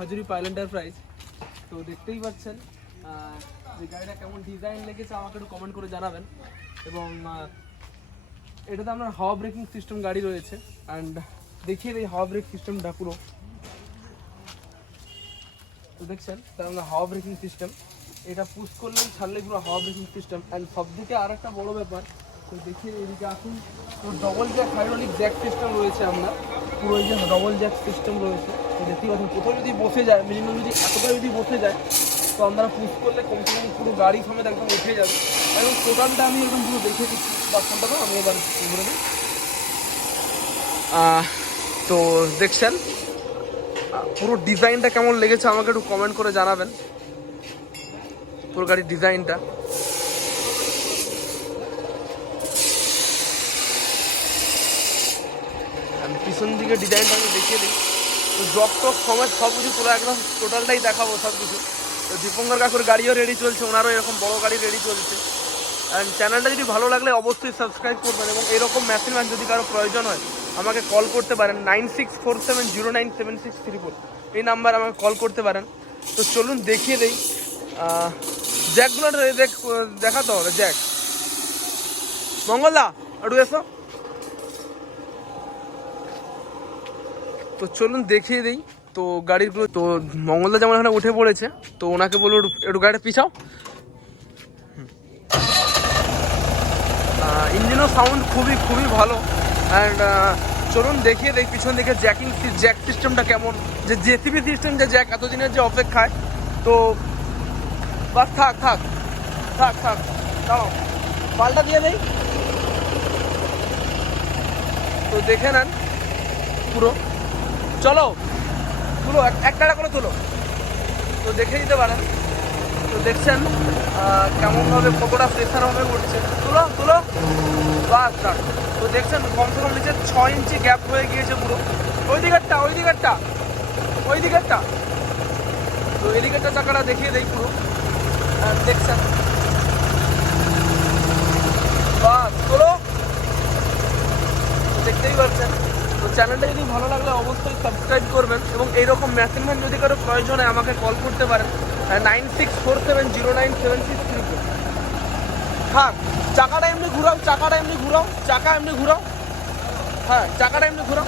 Khajuri pile enterprise তো দেখতেই পাচ্ছেন যে গাড়িটা কেমন ডিজাইন লেগেছে আমাকে একটু কমেন্ট করে জানাবেন। এবং এটাতে আপনার হাওয়া ব্রেকিং সিস্টেম গাড়ি রয়েছে। অ্যান্ড দেখিয়ে এই হাওয়া ব্রেক সিস্টেমটা পুরো। তো দেখছেন, তার আমরা হাওয়া ব্রেকিং সিস্টেম এটা পুশ করলেই ছাড়লেই পুরো হাওয়া ব্রেকিং সিস্টেম অ্যান্ড সব থেকে আর একটা বড় ব্যাপার, তো দেখিয়ে এদিকে আসুন। Double jack hydraulic jack system রয়েছে আপনার। পুরো এই যে ডবল জ্যাক সিস্টেম রয়েছে। দেখতেই পাচ্ছেন, কোথাও যদি বসে যায় মিনিমাম যদি এতটা যদি বসে যায়, তো আপনারা পুশ করলে কমসে কম পুরো গাড়ি সমেত একদম উঠে যাবে। এবং টোটালটা আমি একদম পুরো দেখে দিচ্ছি বা ফোনটা আমি এবার ঘুরে দিই। তো দেখছেন পুরো ডিজাইনটা কেমন লেগেছে আমাকে একটু কমেন্ট করে জানাবেন। পুরো গাড়ির ডিজাইনটা পিছন দিকে ডিজাইনটা আমি দেখিয়ে দিই। তো জব টপ সময় সব কিছু তোলা একদম টোটালটাই দেখাবো সব কিছু তো দীপঙ্কর কাকুর গাড়িও রেডি চলছে, ওনারও এরকম বড় গাড়ি রেডি চলছে। অ্যান্ড চ্যানেলটা যদি ভালো লাগলে অবশ্যই সাবস্ক্রাইব করবেন এবং এরকম মেশিন ম্যান যদি কারও প্রয়োজন হয়, আমাকে কল করতে পারেন nine six four seven zero nine seven six three four এই নাম্বার আমাকে কল করতে পারেন। তো চলুন দেখিয়ে দিই। জ্যাকগুলো দেখ দেখাতে হবে জ্যাক মঙ্গলদা, একটু এসো। তো চলুন দেখিয়ে দিই। তো গাড়িগুলো, তো মঙ্গলদা যেমন এখানে উঠে পড়েছে, তো ওনাকে বলব একটু- গাড়িটা পিছাও। ইঞ্জিনও সাউন্ড খুবই খুবই ভালো। অ্যান্ড চলুন দেখিয়ে দেই পিছন দিকে জ্যাকিং জ্যাক সিস্টেমটা কেমন। যে জেসিবি সিস্টেম যে জ্যাক এতদিনের যে অপেক্ষায়। তো বাস, থাক থাক থাক থাক, দাঁড়াও। পাল্টা দিয়ে দেই। তো দেখে নেন পুরো। চলো। তুলো এক- একটা করে তুলো তো দেখে দিতে পারেন। তো দেখছেন কেমনভাবে কতটা প্রেশার হবে উঠছে। তুলো তুলো বাস বাস। তো দেখছেন কমসে কম নিচে ছ ইঞ্চি গ্যাপ হয়ে গিয়েছে পুরো। ওই দিকেরটা ওই দিকেরটা। ওই দিকেরটা। তো এই দিকেরটা চাকাটা দেখিয়ে দেই পুরো। দেখছেন। বাস তোলো দেখতেই পাচ্ছেন। চ্যানেলটা যদি ভালো লাগলে অবশ্যই সাবস্ক্রাইব করবেন এবং এইরকম মেশিন ম্যান যদি কারও প্রয়োজন হয় আমাকে কল করতে পারেন nine six four seven zero nine seven six three four হ্যাঁ চাকাটা এমনি ঘুরাও, চাকাটা এমনি ঘুরাও, চাকা এমনি ঘুরাও। হ্যাঁ চাকাটা এমনি ঘুরাও।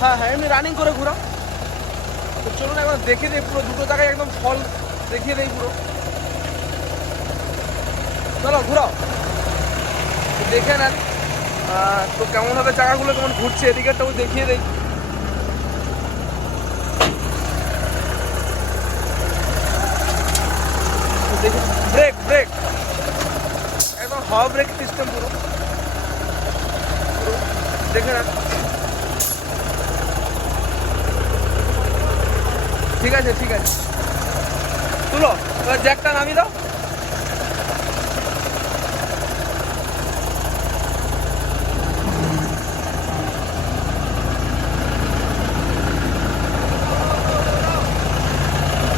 হ্যাঁ হ্যাঁ এমনি রানিং করে ঘুরাও। তো চলুন একবার দেখে দিই পুরো, দুটো জায়গায় একদম ফল দেখিয়ে দেই পুরো। চলো, ঘুরাও। দেখে নেন। তো কেমন হবে? চাকাগুলো কেমন ঘুরছে? এদিকেরটাও দেখিয়ে দেই। ব্রেক ব্রেক একদম হাওয়া ব্রেক সিস্টেম পুরো। দেখে ঠিক আছে ঠিক আছে। তুলো জ্যাকটা নামিয়ে দাও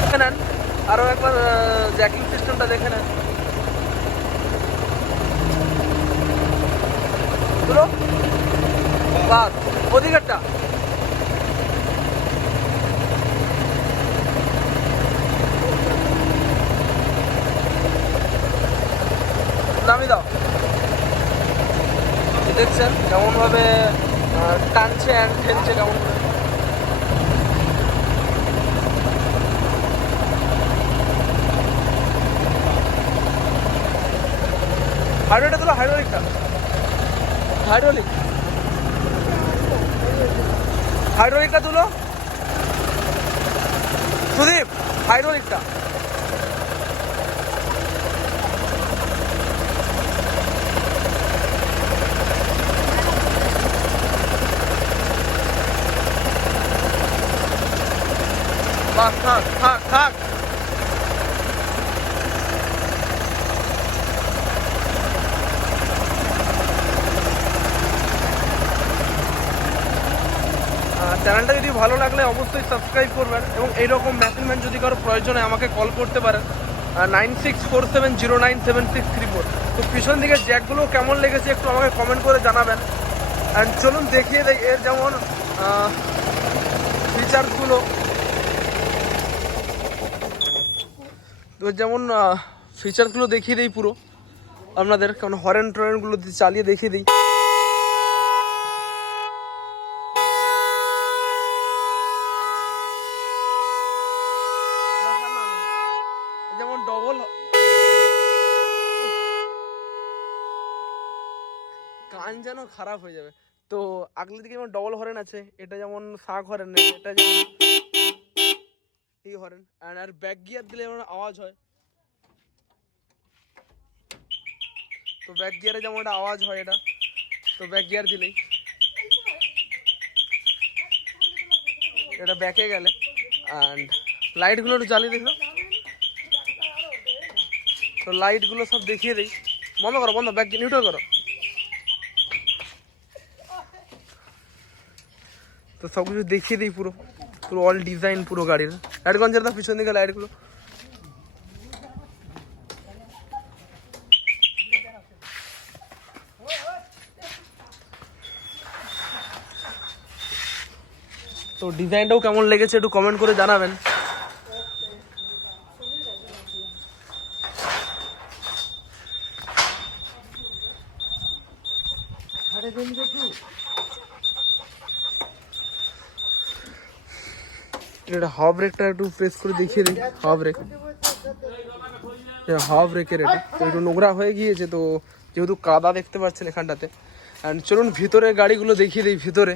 দেখে নেন আরও একবার জ্যাকিং সিস্টেমটা দেখে নেন তুলো বাস অধিকারটা। নামি দাও। দেখছেন কেমনভাবে টানছে অ্যান্ড ঠেলছে কেমন করে হাইড্রোলিকটা তোলো হাইড্রোলিকটা হাইড্রোলিক? হাইড্রোলিকটা তুলো। সুদীপ হাইড্রোলিকটা। বাস থাক থাক থাক। চ্যানেলটা যদি ভালো লাগলে অবশ্যই সাবস্ক্রাইব করবেন এবং এইরকম ম্যান যদি কারও প্রয়োজন হয় আমাকে কল করতে পারেন nine six four seven zero nine seven six three four তো পিছন দিকে জ্যাকগুলো কেমন লেগেছে একটু আমাকে কমেন্ট করে জানাবেন। অ্যান্ড চলুন দেখিয়ে দেয় এর যেমন ফিচার্সগুলো এবার যেমন ফিচারগুলো দেখিয়ে দিই পুরো। আপনাদের কারণ হরেন টরেনগুলো চালিয়ে দেখিয়ে দিই। ডবল কান যেন খারাপ হয়ে যাবে। তো আগলে দিকে যেমন ডবল হরেন আছে, এটা যেমন শাক হরেন এটা যেমন এই হরেন আর ব্যাক গিয়ার দিলে যেমন আওয়াজ হয়। তো ব্যাক গিয়ারে যেমন একটা আওয়াজ হয় এটা, তো ব্যাক গিয়ার দিলেই। এটা ব্যাকে গেলে। অ্যান্ড লাইটগুলো একটু জ্বালিয়ে দেখো। তো লাইটগুলো সব দেখিয়ে দিই। বন্ধ করো বন্ধ ব্যাক নিউট্রাল করো। তো সব কিছু দেখিয়ে দিই পুরো। পুরো অল ডিজাইন পুরো গাড়ির। লাইট গঞ্জের দা পিছন দিকে লাইটগুলো তো ডিজাইনটাও কেমন লেগেছে একটু কমেন্ট করে জানাবেন। এটা হাওয়া ব্রেকটা একটু প্রেস করে দেখিয়ে দিই হাওয়া ব্রেক হাওয়া ব্রেকের এটা। একটু নোংরা হয়ে গিয়েছে তো, যেহেতু কাদা দেখতে পাচ্ছেন এখানটাতে। অ্যান্ড চলুন ভিতরের গাড়িগুলো দেখিয়ে দিই, ভিতরে।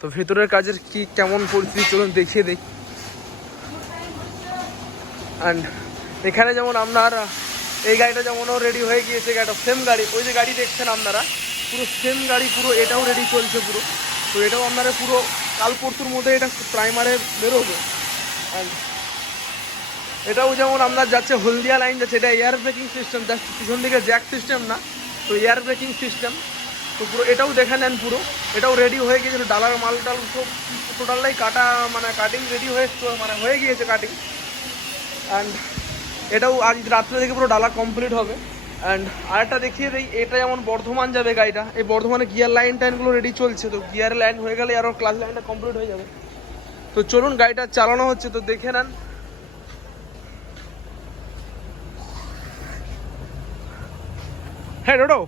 তো ভিতরের কাজের কি, কেমন পরিস্থিতি, চলুন দেখিয়ে দিই। অ্যান্ড এখানে যেমন আপনার, এই গাড়িটা যেমনও রেডি হয়ে গিয়েছে, গাড়িটা সেম গাড়ি। ওই যে গাড়ি দেখছেন আপনারা পুরো সেম গাড়ি পুরো, এটাও রেডি চলছে পুরো। তো এটাও আপনারা পুরো কাল পরশুর মধ্যে এটা প্রাইমারে বেরোবে। And এটাও যেমন আপনার যাচ্ছে, হলদিয়া লাইন যাচ্ছে, এটা এয়ার ব্রেকিং সিস্টেম যাচ্ছে পিছন দিকে জ্যাক সিস্টেম না, তো এয়ার ব্রেকিং সিস্টেম তো পুরো এটাও দেখে নেন পুরো। এটাও রেডি হয়ে গিয়েছে ডালার মাল টাল সব টোটালটাই কাটা মানে কাটিং রেডি হয়ে মানে হয়ে গিয়েছে কাটিং অ্যান্ড এটাও আজ রাত্রে থেকে পুরো ডালা কমপ্লিট হবে। অ্যান্ড আরেকটা দেখিয়ে দিই, এটা যেমন বর্ধমান যাবে গাড়িটা, এই বর্ধমানে গিয়ার লাইন টাইনগুলো রেডি চলছে, তো গিয়ার লাইন হয়ে গেলে আরও ক্লাস লাইনটা কমপ্লিট হয়ে যাবে। তো চলুন গাড়িটা চালানো হচ্ছে, তো দেখে নেন। হ্যাঁ ডোডো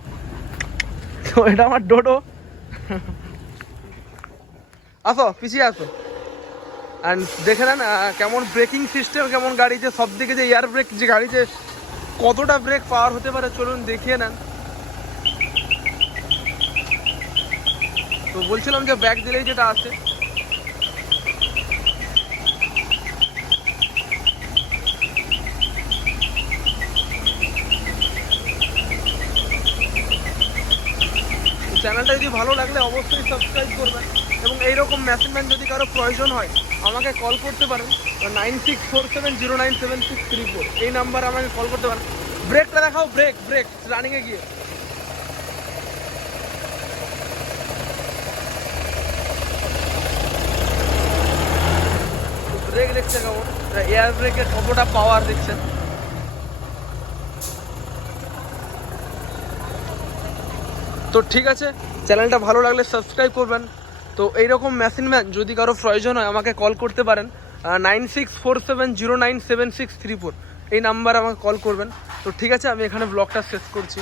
এটা আমার ডোডো আসো, পিছিয়ে আসো। অ্যান্ড দেখে নেন কেমন ব্রেকিং সিস্টেম কেমন গাড়ি যে সব দিকে যে এয়ার ব্রেক যে গাড়িতে কতটা ব্রেক পাওয়ার হতে পারে চলুন দেখিয়ে নেন। তো বলছিলাম যে ব্যাগ দিলেই যেটা আছে। চ্যানেলটা যদি ভালো লাগলে অবশ্যই সাবস্ক্রাইব করবেন এবং এইরকম মেশিন যদি কারও প্রয়োজন হয় আমাকে কল করতে পারেন। Nine six four seven zero nine seven six three four এই নাম্বারে আমাকে কল করতে পারেন। ব্রেকটা দেখাও ব্রেক ব্রেক রানিংয়ে গিয়ে। ব্রেক দেখছে কেমন এয়ার ব্রেকের কতটা পাওয়ার দেখছেন তো ঠিক আছে। চ্যানেলটা ভালো লাগলে সাবস্ক্রাইব করবেন। তো এইরকম মেশিন ম্যান যদি কারও প্রয়োজন হয়, আমাকে কল করতে পারেন nine six four seven zero nine seven six three four এই নাম্বার আমাকে কল করবেন। তো ঠিক আছে, আমি এখানে ব্লগটা শেষ করছি।